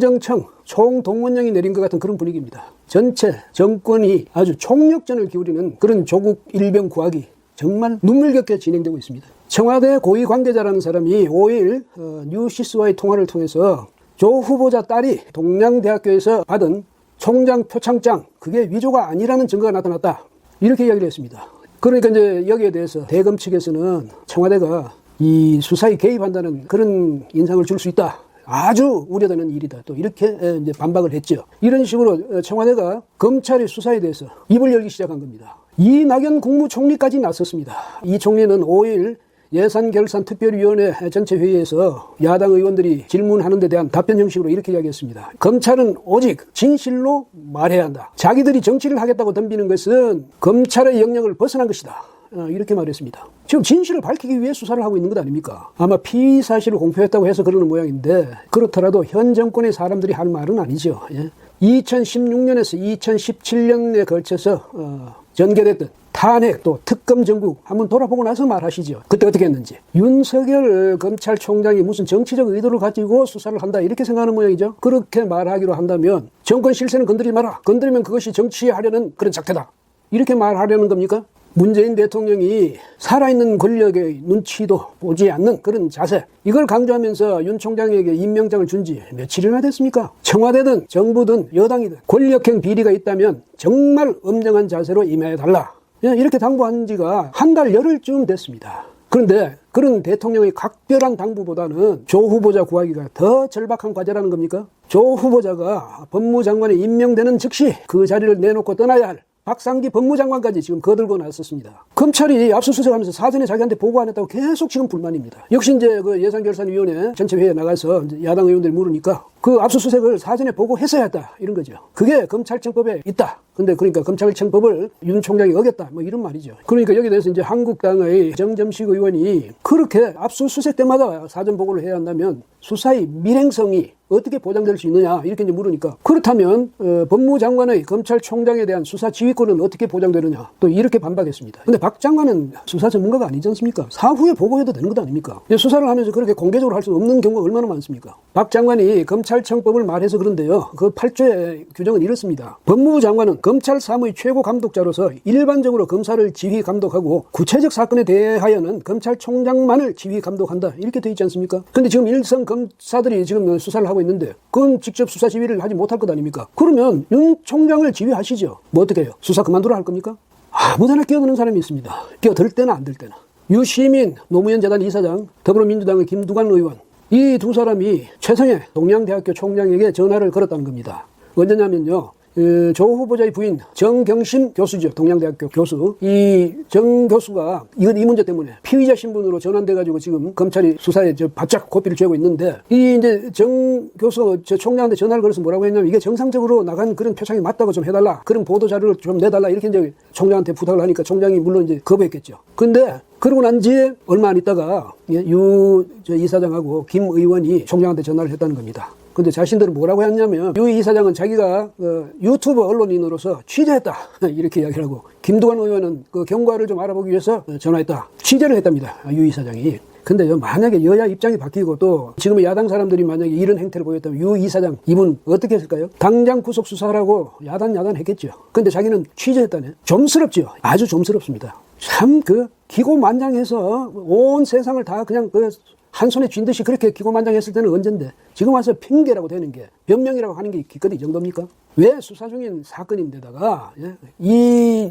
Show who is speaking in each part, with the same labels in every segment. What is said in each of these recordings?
Speaker 1: 행정청 총동원령이 내린 것 같은 그런 분위기입니다. 전체 정권이 아주 총력전을 기울이는 그런 조국 일병 구하기 정말 눈물겹게 진행되고 있습니다. 청와대 고위 관계자라는 사람이 5일 어, 뉴시스와의 통화를 통해서 조 후보자 딸이 동양대학교에서 받은 총장 표창장 그게 위조가 아니라는 증거가 나타났다. 이렇게 이야기를 했습니다. 그러니까 이제 여기에 대해서 대검 측에서는 청와대가 이 수사에 개입한다는 그런 인상을 줄 수 있다. 아주 우려되는 일이다. 또 이렇게 이제 반박을 했죠. 이런 식으로 청와대가 검찰의 수사에 대해서 입을 열기 시작한 겁니다. 이낙연 국무총리까지 나섰습니다. 이 총리는 5일 예산결산특별위원회 전체 회의에서 야당 의원들이 질문하는 데 대한 답변 형식으로 이렇게 이야기했습니다. 검찰은 오직 진실로 말해야 한다. 자기들이 정치를 하겠다고 덤비는 것은 검찰의 영역을 벗어난 것이다. 어, 이렇게 말했습니다. 지금 진실을 밝히기 위해 수사를 하고 있는 것 아닙니까? 아마 피의 사실을 공표했다고 해서 그러는 모양인데 그렇더라도 현 정권의 사람들이 할 말은 아니죠. 예? 2016년에서 2017년에 걸쳐서 어, 전개됐던 탄핵 또 특검 정국 한번 돌아보고 나서 말하시죠. 그때 어떻게 했는지. 윤석열 검찰총장이 무슨 정치적 의도를 가지고 수사를 한다 이렇게 생각하는 모양이죠. 그렇게 말하기로 한다면 정권 실세는 건드리지 마라. 건드리면 그것이 정치하려는 그런 작태다. 이렇게 말하려는 겁니까? 문재인 대통령이 살아있는 권력의 눈치도 보지 않는 그런 자세 이걸 강조하면서 윤 총장에게 임명장을 준 지 며칠이나 됐습니까? 청와대든 정부든 여당이든 권력형 비리가 있다면 정말 엄정한 자세로 임해달라 이렇게 당부한 지가 한 달 열흘쯤 됐습니다. 그런데 그런 대통령의 각별한 당부보다는 조 후보자 구하기가 더 절박한 과제라는 겁니까? 조 후보자가 법무장관에 임명되는 즉시 그 자리를 내놓고 떠나야 할 박상기 법무장관까지 지금 거들고 나섰습니다. 검찰이 압수수색하면서 사전에 자기한테 보고 안 했다고 계속 지금 불만입니다. 역시 이제 그 예산결산위원회 전체 회의에 나가서 야당 의원들이 물으니까 그 압수수색을 사전에 보고 했어야 했다 이런 거죠. 그게 검찰청법에 있다. 근데 그러니까 검찰청법을 윤 총장이 어겼다 뭐 이런 말이죠. 그러니까 여기에 대해서 이제 한국당의 정점식 의원이 그렇게 압수수색 때마다 사전 보고를 해야 한다면 수사의 밀행성이 어떻게 보장될 수 있느냐 이렇게 이제 물으니까 그렇다면 어, 법무장관의 검찰총장에 대한 수사 지휘권은 어떻게 보장되느냐 또 이렇게 반박했습니다. 근데 박 장관은 수사 전문가가 아니지 않습니까? 사후에 보고해도 되는 것 아닙니까? 수사를 하면서 그렇게 공개적으로 할 수 없는 경우가 얼마나 많습니까? 박 장관이 검찰 청법을 말해서 그런데요. 그 8조의 규정은 이렇습니다. 법무부 장관은 검찰 사무의 최고 감독자로서 일반적으로 검사를 지휘 감독하고 구체적 사건에 대하여는 검찰총장만을 지휘 감독한다 이렇게 되어 있지 않습니까? 근데 지금 일선 검사들이 지금 수사를 하고 있는데 그건 직접 수사 지휘를 하지 못할 것 아닙니까? 그러면 윤 총장을 지휘하시죠. 뭐 어떻게 해요? 수사 그만두라 할 겁니까? 아무데나 끼어드는 사람이 있습니다. 끼어들 때나 안 들 때나. 유시민 노무현 재단 이사장, 더불어민주당의 김두관 의원 이 두 사람이 최성해 동양대학교 총장에게 전화를 걸었다는 겁니다. 언제냐면요. 그조 후보자의 부인 정경심 교수죠. 동양대학교 교수. 이 정 교수가 이건 이 문제 때문에 피의자 신분으로 전환돼 가지고 지금 검찰이 수사에 저 바짝 고삐를 쥐고 있는데 이 이제 정 교수 저 총장한테 전화를 걸어서 뭐라고 했냐면 이게 정상적으로 나간 그런 표창이 맞다고 좀 해달라. 그런 보도 자료를 좀 내달라 이렇게 이제 총장한테 부탁을 하니까 총장이 물론 이제 거부했겠죠. 근데 그러고 난지 얼마 안 있다가 유 이사장하고 김 의원이 총장한테 전화를 했다는 겁니다. 근데 자신들은 뭐라고 했냐면 유 이사장은 자기가 그 유튜브 언론인으로서 취재했다. 이렇게 이야기를 하고 김두관 의원은 그 경과를 좀 알아보기 위해서 전화했다. 취재를 했답니다. 유 이사장이. 근데요 만약에 여야 입장이 바뀌고 또 지금의 야당 사람들이 만약에 이런 행태를 보였다면 유 이사장 이분 어떻게 했을까요? 당장 구속 수사라고 야단 야단 했겠죠. 근데 자기는 취재했다네. 좀스럽죠. 아주 좀스럽습니다. 참 그 기고만장해서 온 세상을 다 그냥 그 한 손에 쥔 듯이 그렇게 기고만장했을 때는 언젠데 지금 와서 핑계라고 되는 게 변명이라고 하는 게 기껏 이 정도입니까? 왜 수사 중인 사건인데다가 예? 이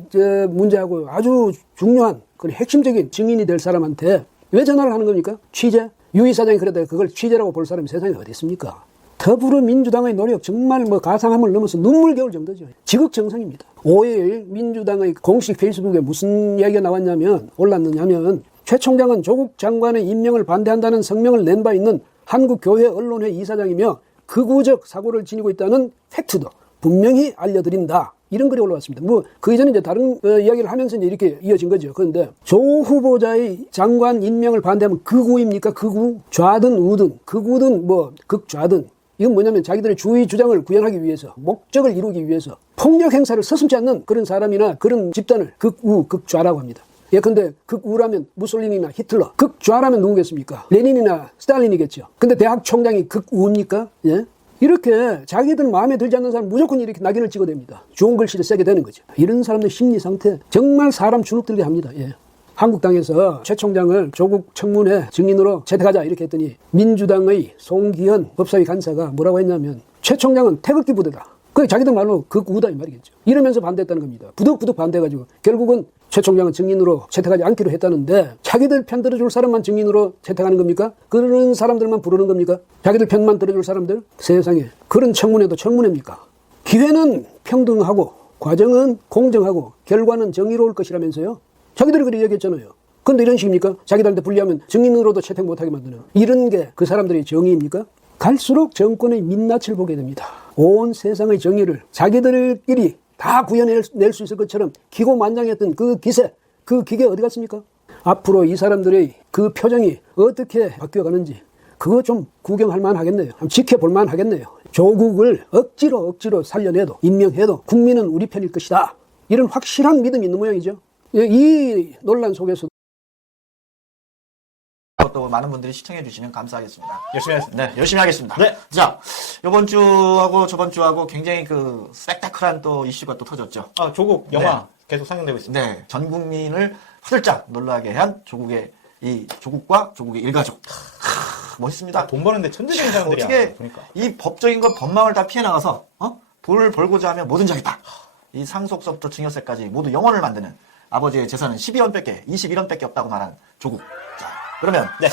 Speaker 1: 문제하고 아주 중요한 그 핵심적인 증인이 될 사람한테 왜 전화를 하는 겁니까? 취재? 유 이사장이 그래도 그걸 취재라고 볼 사람이 세상에 어디 있습니까? 더불어민주당의 노력 정말 뭐 가상함을 넘어서 눈물겨울 정도죠. 지극정성입니다. 5일 민주당의 공식 페이스북에 무슨 이야기가 나왔냐면 올랐느냐면 최 총장은 조국 장관의 임명을 반대한다는 성명을 낸 바 있는 한국교회 언론회 이사장이며 극우적 사고를 지니고 있다는 팩트도 분명히 알려드린다. 이런 글이 올라왔습니다. 뭐, 그 이전에 이제 다른 어, 이야기를 하면서 이제 이렇게 이어진 거죠. 그런데 조 후보자의 장관 임명을 반대하면 극우입니까? 극우? 좌든 우든, 극우든 뭐, 극좌든. 이건 뭐냐면 자기들의 주의 주장을 구현하기 위해서, 목적을 이루기 위해서 폭력 행사를 서슴지 않는 그런 사람이나 그런 집단을 극우, 극좌라고 합니다. 예컨대 극우라면 무솔리니나 히틀러, 극좌라면 누구겠습니까? 레닌이나 스탈린이겠죠. 근데 대학 총장이 극우입니까? 예? 이렇게 자기들 마음에 들지 않는 사람 무조건 이렇게 낙인을 찍어댑니다. 좋은 글씨를 쓰게 되는 거죠. 이런 사람들 심리 상태 정말 사람 주눅들게 합니다. 예. 한국당에서 최 총장을 조국 청문회 증인으로 채택하자 이렇게 했더니 민주당의 송기현 법사위 간사가 뭐라고 했냐면 최 총장은 태극기 부대다. 그 자기들 말로 극우다 이 말이겠죠. 이러면서 반대했다는 겁니다. 부득부득 반대해가지고 결국은 최 총장은 증인으로 채택하지 않기로 했다는데 자기들 편 들어줄 사람만 증인으로 채택하는 겁니까? 그런 사람들만 부르는 겁니까? 자기들 편만 들어줄 사람들? 세상에 그런 청문회도 청문회입니까? 기회는 평등하고 과정은 공정하고 결과는 정의로울 것이라면서요. 자기들이 그렇게 얘기했잖아요. 근데 이런 식입니까? 자기들한테 불리하면 증인으로도 채택 못하게 만드는 이런 게 그 사람들의 정의입니까? 갈수록 정권의 민낯을 보게 됩니다. 온 세상의 정의를 자기들끼리 다 구현낼 수 있을 것처럼 기고만장했던 그 기세, 그 기계 어디 갔습니까? 앞으로 이 사람들의 그 표정이 어떻게 바뀌어가는지 그거 좀 구경할 만 하겠네요. 한번 지켜볼 만 하겠네요. 조국을 억지로 억지로 살려내도 임명해도 국민은 우리 편일 것이다. 이런 확실한 믿음이 있는 모양이죠. 예, 이 논란 속에서
Speaker 2: 또 많은 분들이 시청해 주시면 감사하겠습니다.
Speaker 3: 열심히 하겠습니다.
Speaker 2: 네, 열심히 하겠습니다.
Speaker 3: 네.
Speaker 2: 자, 이번 주하고 저번 주하고 굉장히 그 스펙타클한 또 이슈가 또 터졌죠.
Speaker 3: 아, 조국 영화 계속 상영되고 있습니다.
Speaker 2: 네, 전 국민을 화들짝 놀라게 한 조국의 이 조국과 조국의 일가족. 하, 멋있습니다.
Speaker 3: 다돈 버는데 천재적인 사람들이야.
Speaker 2: 어떻게
Speaker 3: 보니까.
Speaker 2: 이 법적인 것 법망을 다 피해 나가서 어? 돈을 벌고자 하면 뭐든지 하겠다. 이 상속서부터 증여세까지 모두 영원을 만드는 아버지의 재산은 12원밖에 21원밖에 없다고 말한 조국. 자, 그러면
Speaker 3: 네.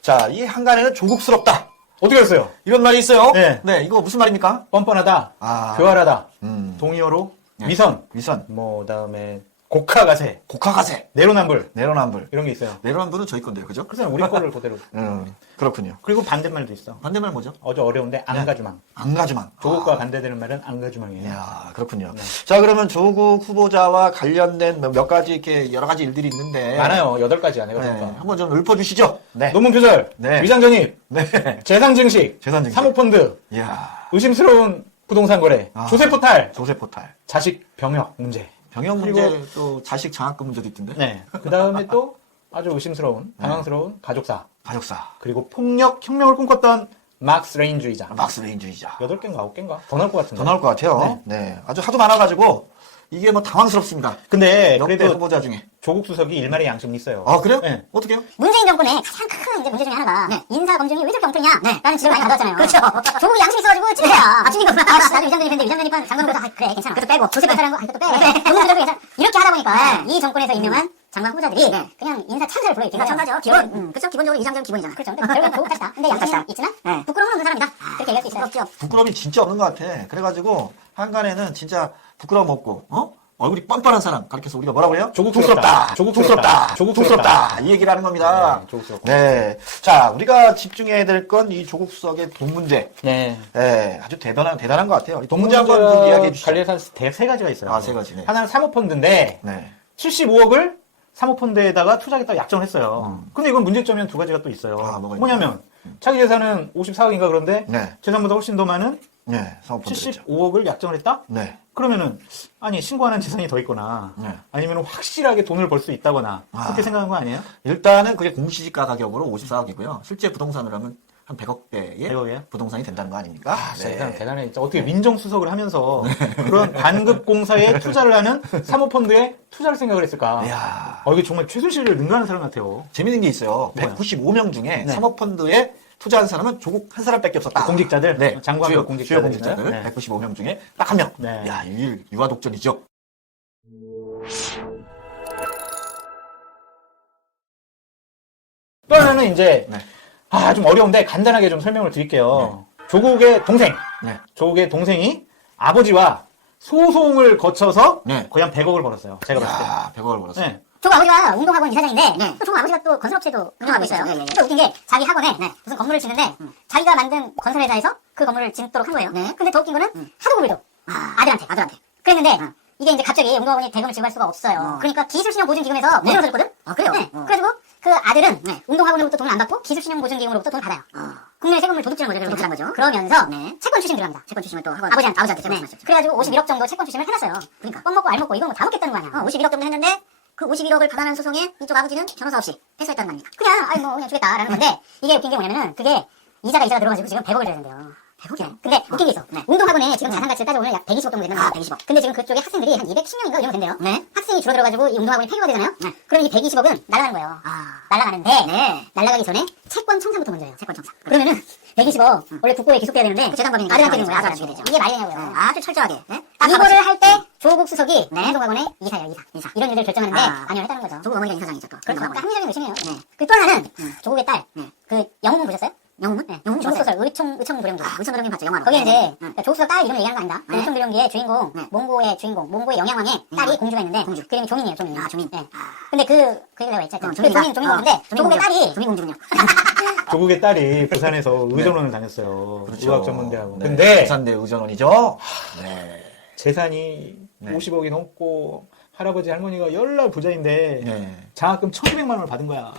Speaker 2: 자, 이 한간에는 조국스럽다.
Speaker 3: 어떻게 했어요?
Speaker 2: 이런 말이 있어요.
Speaker 3: 네.
Speaker 2: 이거 무슨 말입니까?
Speaker 3: 뻔뻔하다.
Speaker 2: 아.
Speaker 3: 교활하다.
Speaker 2: 음.
Speaker 3: 동의어로
Speaker 2: 네.
Speaker 3: 위선.
Speaker 2: 위선,
Speaker 3: 뭐, 그다음에 곡하가세.
Speaker 2: 국화가세,
Speaker 3: 내로남불.
Speaker 2: 내로남불.
Speaker 3: 이런 게 있어요.
Speaker 2: 내로남불은 저희 건데요, 그죠?
Speaker 3: 그래서 우리 거를 그대로.
Speaker 2: 음, 그렇군요.
Speaker 3: 그리고 반대말도 있어.
Speaker 2: 반대말 뭐죠?
Speaker 3: 어제 어려운데 안가주망.
Speaker 2: 안가주망.
Speaker 3: 조국과 반대되는 말은 안가주망이에요.
Speaker 2: 이야, 그렇군요.
Speaker 3: 네.
Speaker 2: 자, 그러면 조국 후보자와 관련된 몇 가지 이렇게 여러 가지 일들이 있는데.
Speaker 3: 많아요. 여덟 가지 안에
Speaker 2: 네,
Speaker 3: 그러니까.
Speaker 2: 한번 좀 읊어주시죠. 네.
Speaker 3: 논문 표절,
Speaker 2: 네.
Speaker 3: 위장 전입,
Speaker 2: 네.
Speaker 3: 재산 증식,
Speaker 2: 재산 증식.
Speaker 3: 사모펀드,
Speaker 2: 이야,
Speaker 3: 의심스러운 부동산 거래,
Speaker 2: 아.
Speaker 3: 조세 포탈,
Speaker 2: 조세 포탈.
Speaker 3: 자식 병역 문제.
Speaker 2: 병역
Speaker 3: 그리고-
Speaker 2: 문제, 또 자식 장학금 문제도 있던데.
Speaker 3: 네. 그 다음에 또 아주 의심스러운, 당황스러운 가족사.
Speaker 2: 가족사.
Speaker 3: 그리고 폭력 혁명을 꿈꿨던 막스 레인주의자.
Speaker 2: 막스 레인주의자.
Speaker 3: 여덟 개인가 아홉 개인가? 더 나올 것 같은데.
Speaker 2: 더 나올 것 같아요. 네. 아주 하도 많아가지고, 이게 뭐 당황스럽습니다.
Speaker 3: 근데
Speaker 2: 역대
Speaker 3: 그래도
Speaker 2: 후보자 중에.
Speaker 3: 조국 수석이 일말의 양심이 있어요.
Speaker 2: 아, 그래요?
Speaker 3: 네.
Speaker 2: 어떻게요?
Speaker 4: 문재인 정권의 가장 큰 이제 문제 중에 하나가 인사 검증이 왜 저렇게 엉터리냐? 라는 지적을 많이 받았잖아요. 그렇죠. 조국이 양심 있어가지고 찍어야. 아, 찍는 거구나. 아, 씨, 나도 위장 전입했는데 위장 전입한 장관보다 아, 그래 괜찮아. 그것도 빼고 조세 발달한 거 아, 그것도 빼. 그래. 괜찮아. 이렇게 하다 보니까 이 정권에서 임명한 장관 후보자들이 그냥 인사 찬사를 거죠. 천사죠. 기본. 음, 그렇죠. 기본적으로 이상적인 기본이잖아. 그렇죠. 근데 결국은 조국 탓이다. 근데 양심은 있지만 부끄러움은 없는 사람이다. 그렇게 얘기할 수 있어요. 부끄럽죠.
Speaker 2: 부끄러움이 진짜 없는 것 같아. 그래가지고, 한간에는 진짜 부끄러움 없고, 어? 얼굴이 뻔뻔한 사람 가르쳐서 우리가 뭐라고 해요?
Speaker 3: 조국스럽다.
Speaker 2: 조국스럽다.
Speaker 3: 조국스럽다.
Speaker 2: 조국스럽다. 이 얘기를 하는 겁니다.
Speaker 3: 네, 조국스럽고.
Speaker 2: 네. 자, 우리가 집중해야 될 건 이 조국 수석의 돈 문제.
Speaker 3: 네.
Speaker 2: 네, 아주 대단한, 대단한 것 같아요. 돈 문제 한번 좀 이야기해 주시죠.
Speaker 3: 관리해서 세 가지가 있어요.
Speaker 2: 아, 세 가지 네.
Speaker 3: 하나는 사모펀드인데
Speaker 2: 네.
Speaker 3: 75억을 사모펀드에다가 투자하겠다고 약정을 했어요. 근데 이건 문제점이 두 가지가 또 있어요.
Speaker 2: 음. 아, 뭐가
Speaker 3: 뭐냐면 자기 재산은 54억인가 그런데
Speaker 2: 네.
Speaker 3: 재산보다 훨씬 더 많은
Speaker 2: 네, 사모펀드. 그렇죠.
Speaker 3: 75억을 약정을 했다?
Speaker 2: 네.
Speaker 3: 그러면은 아니 신고하는 재산이 더 있거나
Speaker 2: 네.
Speaker 3: 아니면 확실하게 돈을 벌 수 있다거나
Speaker 2: 아.
Speaker 3: 그렇게 생각한 거 아니에요?
Speaker 2: 일단은 그게 공시지가 가격으로 54억이고요. 실제 부동산으로 하면 한 100억대의
Speaker 3: 100억이에요?
Speaker 2: 부동산이 된다는 거 아닙니까?
Speaker 3: 아, 진짜
Speaker 2: 네.
Speaker 3: 대단, 대단해. 진짜 어떻게 민정수석을 하면서 그런 반급 공사에 투자를 하는 사모펀드에 투자를 생각을 했을까?
Speaker 2: 이야.
Speaker 3: 어, 이게 정말 최순실을 능가하는 사람 같아요.
Speaker 2: 재밌는 게 있어요.
Speaker 3: 뭐요?
Speaker 2: 195명 중에
Speaker 3: 네.
Speaker 2: 사모펀드에 투자한 사람은 조국 한 사람밖에 없었다.
Speaker 3: 공직자들?
Speaker 2: 네.
Speaker 3: 장관급
Speaker 2: 주요,
Speaker 3: 공직자들
Speaker 2: 주요 공직자들.
Speaker 3: 네.
Speaker 2: 195명 중에 딱 한 명.
Speaker 3: 네.
Speaker 2: 야, 유일, 유아 독전이죠.
Speaker 3: 또 하나는 이제
Speaker 2: 네.
Speaker 3: 아, 좀 어려운데 간단하게 좀 설명을 드릴게요. 조국의 동생,
Speaker 2: 네.
Speaker 3: 조국의 동생이 아버지와 소송을 거쳐서
Speaker 2: 네.
Speaker 3: 거의 한 100억을 벌었어요. 제가 봤을 때.
Speaker 2: 야, 100억을 벌었어요.
Speaker 3: 네.
Speaker 4: 조국 아버지가 운동학원 이사장인데 또 조국 아버지가 또 건설업체도 운영하고 있어요. 또 웃긴 게 자기 학원에 무슨 건물을 짓는데 자기가 만든 건설회사에서 그 건물을 짓도록 한 거예요. 근데 더 웃긴 거는 하도급을도 아들한테 아들한테. 그랬는데 이게 이제 갑자기 운동학원이 대금을 지급할 수가 없어요. 그러니까 기술신용보증기금에서 보증을 줬거든. 아 그래요? 네. 그래가지고 그 아들은 운동학원으로부터 돈을 안 받고 기술신용보증기금으로부터 돈을 받아요. 국내 세금을 도둑질한 거죠. 도둑질한 거죠. 그러면서 채권 추심 들어갑니다. 채권 추심을 또 학원 아버지한테 아버지한테 네. 그래가지고 51억 정도 채권 추심을 해놨어요. 그러니까 뻥 먹고 알 먹고 이건 뭐 다 먹겠다는 거 아니야. 51억 정도 했는데 그 51억을 받아낸 소송에 이쪽 아버지는 변호사 없이 패소했다는 말입니다. 그냥 아니 뭐 그냥 주겠다라는 건데 이게 웃긴 게 뭐냐면은 그게 이자가 이자가 들어가지고 지금 100억을 줘야 된대요. 100억이야. 근데 웃긴 게 있어. 운동학원에 지금 자산 가치를 따져보면 약 120억 정도 되는 거야. 120억. 근데 지금 그쪽에 학생들이 한 210명인가 이 정도 된대요. 학생이 줄어들어가지고 이 운동학원이 폐교가 되잖아요. 그럼 이 120억은 날아가는 거예요. 날아가는데 날아가기 전에 채권 청산부터 먼저예요. 채권 청산. 그러면은 120억 원래 국고에 기속돼야 되는데 재산법인이 아들한테 되는 거야. 아들한테 되죠. 이게 말이 되냐고요. 아주 철저하게. 이거를 할 때 조국 수석이 운동학원의 이사예요. 이사. 이사. 이런 일을 결정하는데 관여를 했다는 거죠. 조국 어머니가 이사장이죠. 또. 그렇죠. 그러니까 합리적인 의심이에요. 그또 하나는 조국의 딸. 그 영웅문 보셨어요? 영웅문? 네. 영웅문 조국 소설 의총 의총 무령기. 의총 무령기 봤죠. 영화로. 거기에 이제 그러니까 조국 수석 딸 이름을 얘기하는 거 아니다. 그 의총 무령기의 주인공 몽고의 주인공 몽고의 영양왕의 딸이 공주가 있는데 그 이름이 조민이에요. 조민. 아 조민. 네. 근데 그그 얘기가 왜 있지? 그 조민 조민 공주인데 조국의 딸이 조민 공주군요.
Speaker 3: 조국의 딸이 부산에서 의전원을 다녔어요. 의학 전문대학원.
Speaker 2: 네,
Speaker 3: 근데
Speaker 2: 부산대 의전원이죠. 네.
Speaker 3: 재산이
Speaker 2: 네.
Speaker 3: 50억이 넘고 할아버지 할머니가 열날 부자인데
Speaker 2: 네.
Speaker 3: 장학금 1,200만 원을 받은 거야.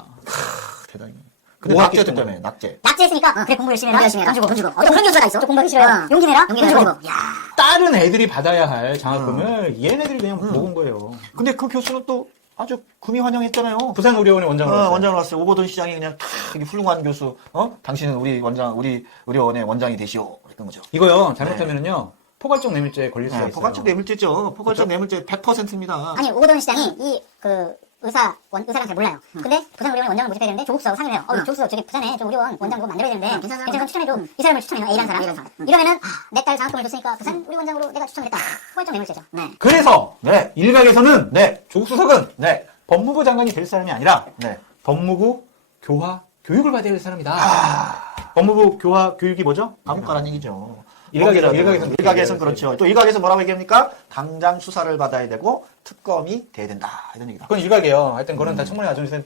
Speaker 2: 대단히. 근데
Speaker 3: 오학기
Speaker 2: 낙제 때문에. 낙제.
Speaker 4: 낙제했으니까 그래 공부 열심히 해라. 열심히 해라. 돈 주고 돈 주고. 어, 그런 교수가 있어. 저 공부하기 싫어요. 용기 내라. 용기 내라. 야.
Speaker 3: 다른 애들이 받아야 할 장학금을 얘네들이 그냥 먹은 거예요.
Speaker 2: 근데 그 교수는 또 아주 금이 환영했잖아요.
Speaker 3: 부산 의료원의 원장으로
Speaker 2: 어,
Speaker 3: 왔어요.
Speaker 2: 원장으로 왔어요. 오보돈 시장이 그냥 탁 이렇게 훌륭한 교수. 어? 당신은 우리 원장, 우리 의료원의 원장이 되시오. 그랬던 거죠.
Speaker 3: 이거요 잘못하면요 포괄적 뇌물죄에 걸릴 수가
Speaker 2: 네,
Speaker 3: 있어요.
Speaker 2: 포괄적 뇌물죄죠. 포괄적 뇌물죄 100%입니다.
Speaker 4: 아니 오거돈 시장이 이 그 의사 원 의사랑 잘 몰라요. 근데 부산 의료원 원장을 모집해야 되는데 조국수하고 상의를 해요. 어, 조국수 저기 부산에 저 의료원 원장 뭐 만들어야 되는데 괜찮은 사람 추천해줘. 이 사람을 추천해요. A라는 사람. 이러면은 내 딸 장학금을 줬으니까 부산 의료 원장으로 내가 추천했다. 포괄적 뇌물죄죠. 네.
Speaker 3: 그래서
Speaker 2: 네.
Speaker 3: 일각에서는
Speaker 2: 네.
Speaker 3: 조국 수석은
Speaker 2: 네.
Speaker 3: 법무부 장관이 될 사람이 아니라
Speaker 2: 네.
Speaker 3: 법무부 교화 교육을 받아야 될 사람이다.
Speaker 2: 아.
Speaker 3: 법무부 교화 교육이 뭐죠?
Speaker 2: 가라는 얘기죠.
Speaker 3: 일각에서-. 일각에서는
Speaker 2: 일각에서는
Speaker 3: 그렇게
Speaker 2: 그렇죠. 또 일각에서 뭐라고 얘기합니까? 당장 수사를 받아야 되고 특검이 돼야 된다. 이런 얘기다.
Speaker 3: 그건 일각이에요. 하여튼 그건 다 청문회 과정에서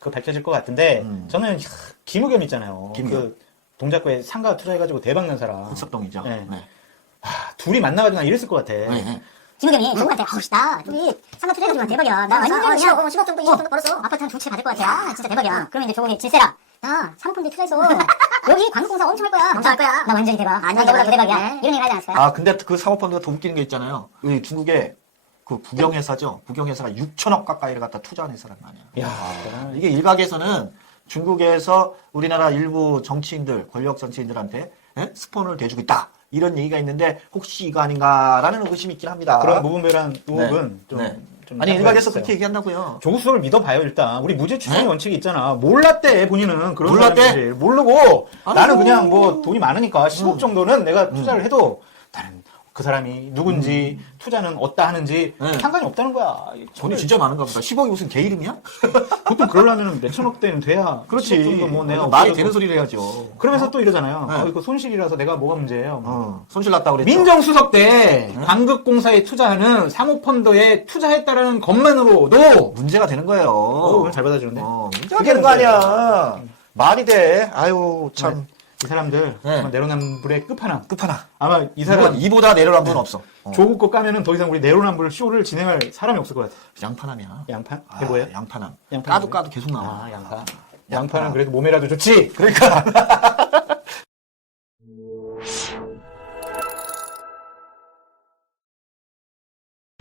Speaker 3: 그 밝혀질 것 같은데
Speaker 2: 음.
Speaker 3: 저는 야, 김우겸 있잖아요.
Speaker 2: 김우겸.
Speaker 3: 그 동작구에 상가 투자해가지고 대박 난 사람.
Speaker 2: 흑석동이죠.
Speaker 3: 네.
Speaker 2: 네.
Speaker 3: 아, 둘이 만나가지고 난 이랬을 것 같아.
Speaker 2: 네, 네.
Speaker 4: 김우겸이 조국한테 아우 나 우리 상가 투자해가지고 대박이야. 나 완전 10억, 10억 정도 20억 정도 벌었어. 아파트 한 두 채 받을 것 같아. 야, 진짜 대박이야. 그러면 이제 조국이 질세라. 나 사모펀드에 투자했어. 여기 광고공사 엄청 할 거야. 엄청 할 거야. 나 완전히 대박. 나 너보다 더 대박이야. 이런 얘기 하지 않았을까요?
Speaker 2: 아, 근데 그 사모펀드가 더 웃기는 게 있잖아요. 이 중국의 그 국영회사죠. 국영회사가 6천억 가까이를 갖다 투자한 회사란 말이야.
Speaker 3: 야,
Speaker 2: 아, 이게 일각에서는 중국에서 우리나라 일부 정치인들, 권력 정치인들한테 예? 스폰을 대주고 있다. 이런 얘기가 있는데 혹시 이거 아닌가라는 의심이 있긴 합니다.
Speaker 3: 그런 무분별한
Speaker 2: 네.
Speaker 3: 의혹은 좀,
Speaker 2: 네.
Speaker 3: 좀
Speaker 2: 아니 일각에서. 그렇게 얘기한다고요.
Speaker 3: 조국 수석을 믿어봐요 일단 우리 무죄 추정
Speaker 2: 네?
Speaker 3: 원칙이 있잖아 몰랐대 본인은 그런
Speaker 2: 몰랐대?
Speaker 3: 사람인지 모르고 나는
Speaker 2: 아이고.
Speaker 3: 그냥 뭐 돈이 많으니까 10억
Speaker 2: 음.
Speaker 3: 정도는 내가 투자를 해도 그 사람이 누군지 투자는 어디다 하는지
Speaker 2: 음. 네.
Speaker 3: 상관이 없다는 거야
Speaker 2: 돈이 진짜 많은가 보다. 10억이 무슨 개 이름이야?
Speaker 3: 보통 그러려면 몇천억 대는 돼야
Speaker 2: 그렇지.
Speaker 3: 10억 정도 뭐 내가
Speaker 2: 말이
Speaker 3: 없어도-
Speaker 2: 되는 소리를 해야죠.
Speaker 3: 그러면서 또 이러잖아요
Speaker 2: 네.
Speaker 3: 어, 이거 손실이라서 내가 뭐가 문제예요
Speaker 2: 어, 손실 났다고 그랬죠.
Speaker 3: 민정수석 때 광급공사에 투자하는 사모펀드에 투자했다라는 것만으로도
Speaker 2: 문제가 되는 거예요.
Speaker 3: 어, 오늘 잘 받아주는데
Speaker 2: 어, 문제가 되는 거 아니야. 말이 돼. 아유, 참.
Speaker 3: 이 사람들
Speaker 2: 네.
Speaker 3: 정말 내로남불의 끝판왕
Speaker 2: 끝하나.
Speaker 3: 아마 이
Speaker 2: 사람
Speaker 3: 사람
Speaker 2: 이보다 내려간 분 없어. 어.
Speaker 3: 조국 거 까면은 더 이상 우리 내로남불 쇼를 진행할 사람이 없을 것 같아.
Speaker 2: 양파남이야.
Speaker 3: 양파?
Speaker 2: 아,
Speaker 3: 그게 뭐예요?
Speaker 2: 양파남.
Speaker 3: 양파남
Speaker 2: 까도? 까도 계속 나와.
Speaker 3: 아, 양파. 양파는 그래도 몸에라도 좋지.
Speaker 2: 그러니까.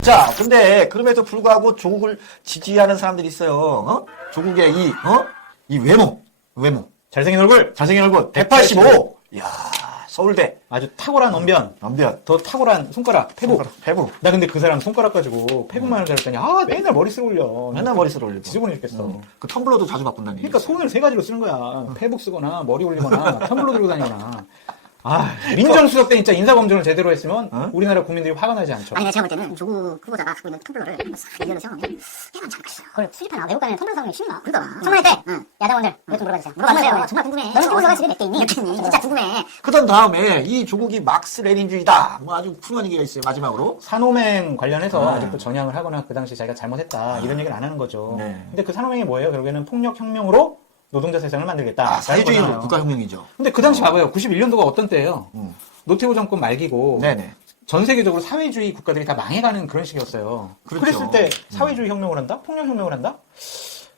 Speaker 2: 자, 근데 그럼에도 불구하고 조국을 지지하는 사람들이 있어요. 어? 조국의 이, 어? 이 외모. 외모.
Speaker 3: 잘생긴 얼굴,
Speaker 2: 잘생긴 얼굴. 185. 이야, 서울대.
Speaker 3: 아주 탁월한 언변,
Speaker 2: 남변.
Speaker 3: 더 탁월한 손가락, 페북.
Speaker 2: 배부.
Speaker 3: 나 근데 그 사람 손가락 가지고 페북만 하는 줄 알았더니 아 맨날 머리 쓰고 올려.
Speaker 2: 맨날 머리를 올리고.
Speaker 3: 지저분해 죽겠어.
Speaker 2: 어. 그 텀블러도 자주 바꾼다니.
Speaker 3: 그러니까 손을 세 가지로 쓰는 거야. 페북 쓰거나 머리 올리거나 텀블러 들고 다니거나. 아 민정수석 때 진짜 인사검증을 제대로 했으면
Speaker 2: 어?
Speaker 3: 우리나라 국민들이 화가 나지 않죠.
Speaker 4: 아니, 내가 제가 볼 때는 조국 후보자가 갖고 있는 텀블러를 싹 일렬로 세워놓으면 지. 그걸 수집하나? 외국 가면 텀블러 사오는 게 쉽나? 그러니까. 청문회 때, 야당원들, 이것 좀 물어봐주세요. 물어봐주세요. 정말 궁금해. 너는 텀블러가 집에 몇 개 있니? 몇개 있니? 진짜 궁금해.
Speaker 2: 그런 다음에 이 조국이 막스 레닌주의다. 뭐 아주 훌륭한 얘기가 있어요. 마지막으로.
Speaker 3: 산호맹 관련해서
Speaker 2: 네.
Speaker 3: 아직도 전향을 하거나 그 당시 자기가 잘못했다 이런 얘기를 안 하는 거죠.
Speaker 2: 네.
Speaker 3: 근데 그 산호맹이 뭐예요? 결국에는 폭력 혁명으로 노동자 세상을 만들겠다.
Speaker 2: 아, 사회주의
Speaker 3: 거잖아요.
Speaker 2: 국가혁명이죠.
Speaker 3: 근데 그 당시 봐봐요. 91년도가 어떤 때예요?
Speaker 2: 음.
Speaker 3: 노태우 정권 말기고
Speaker 2: 네네.
Speaker 3: 전 세계적으로 사회주의 국가들이 다 망해가는 그런 시기였어요.
Speaker 2: 그렇죠.
Speaker 3: 그랬을 때 사회주의 혁명을 한다? 폭력 혁명을 한다?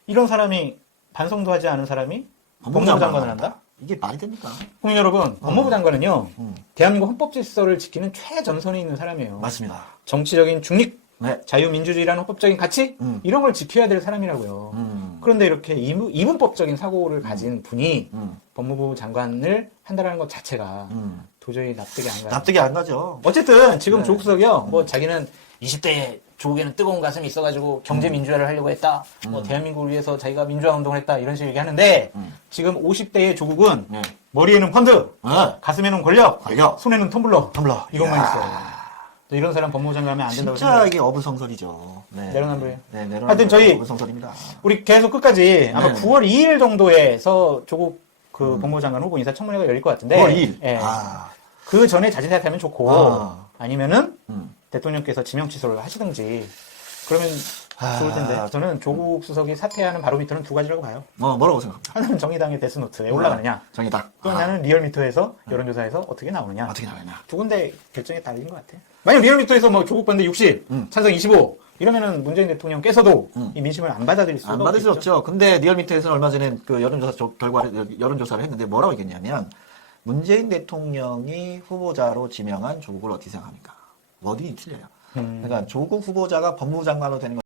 Speaker 3: 이런 사람이 반성도 하지 않은 사람이 법무부 장관을 한다?
Speaker 2: 이게 말이 됩니까?
Speaker 3: 국민 여러분, 법무부 장관은요,
Speaker 2: 음.
Speaker 3: 대한민국 헌법 질서를 지키는 최전선에 있는 사람이에요.
Speaker 2: 맞습니다.
Speaker 3: 정치적인 중립,
Speaker 2: 네.
Speaker 3: 자유민주주의라는 헌법적인 가치
Speaker 2: 음.
Speaker 3: 이런 걸 지켜야 될 사람이라고요.
Speaker 2: 음.
Speaker 3: 그런데 이렇게 이분, 이분법적인 사고를 가진 분이
Speaker 2: 음.
Speaker 3: 법무부 장관을 한다라는 것 자체가
Speaker 2: 음.
Speaker 3: 도저히 납득이 안 가요.
Speaker 2: 납득이 안 가죠.
Speaker 3: 어쨌든
Speaker 2: 네.
Speaker 3: 지금 조국 수석이요. 뭐 자기는 20대 조국에는 뜨거운 가슴이 있어가지고 경제 민주화를 하려고 했다. 뭐 대한민국을 위해서 자기가 민주화 운동을 했다. 이런 식으로 얘기하는데 지금 50대의 조국은
Speaker 2: 네.
Speaker 3: 머리에는 펀드,
Speaker 2: 네.
Speaker 3: 가슴에는 권력,
Speaker 2: 권력.
Speaker 3: 손에는 텀블러,
Speaker 2: 텀블러.
Speaker 3: 이것만
Speaker 2: 이야.
Speaker 3: 있어. 또 이런 사람 법무장관 하면 안 된다고
Speaker 2: 진짜
Speaker 3: 생각해요.
Speaker 2: 이게 어불성설이죠. 네.
Speaker 3: 내로남불이에요.
Speaker 2: 네, 내로남불.
Speaker 3: 하여튼 저희-
Speaker 2: 어불성설입니다.
Speaker 3: 우리 계속 끝까지 아마
Speaker 2: 네.
Speaker 3: 9월 2일 정도에서 조국 그 법무장관 후보 인사청문회가 열릴 것 같은데
Speaker 2: 9월 2일.
Speaker 3: 예.
Speaker 2: 아,
Speaker 3: 그 전에 자진 사퇴하면 좋고
Speaker 2: 아.
Speaker 3: 아니면은
Speaker 2: 음.
Speaker 3: 대통령께서 지명 취소를 하시든지 그러면
Speaker 2: 아.
Speaker 3: 좋을 텐데 저는 조국 수석이 사퇴하는 바로미터는 두 가지라고 봐요.
Speaker 2: 어, 뭐라고 생각합니까?
Speaker 3: 하나는 정의당의 데스노트에 올라가느냐
Speaker 2: 정이다.
Speaker 3: 또
Speaker 2: 아,
Speaker 3: 하나는 리얼미터에서 여론조사에서 어떻게 나오느냐
Speaker 2: 어떻게 나가냐.
Speaker 3: 두 군데 결정에 달린 것 같아. 만약 리얼미터에서 뭐 조국 반대 60,
Speaker 2: 음.
Speaker 3: 찬성 25 이러면은 문재인 대통령께서도
Speaker 2: 음.
Speaker 3: 이 민심을 안 받아들일 수가
Speaker 2: 안 받을 수
Speaker 3: 없겠죠.
Speaker 2: 없죠. 근데 리얼미터에서는 얼마 전에 그 여론조사 조- 결과를 여론조사를 했는데 뭐라고 얘기했냐면 문재인 대통령이 후보자로 지명한 조국을 어떻게 생각합니까? 어디 틀려요.
Speaker 3: 음.
Speaker 2: 그러니까 조국 후보자가 법무장관으로 되는 건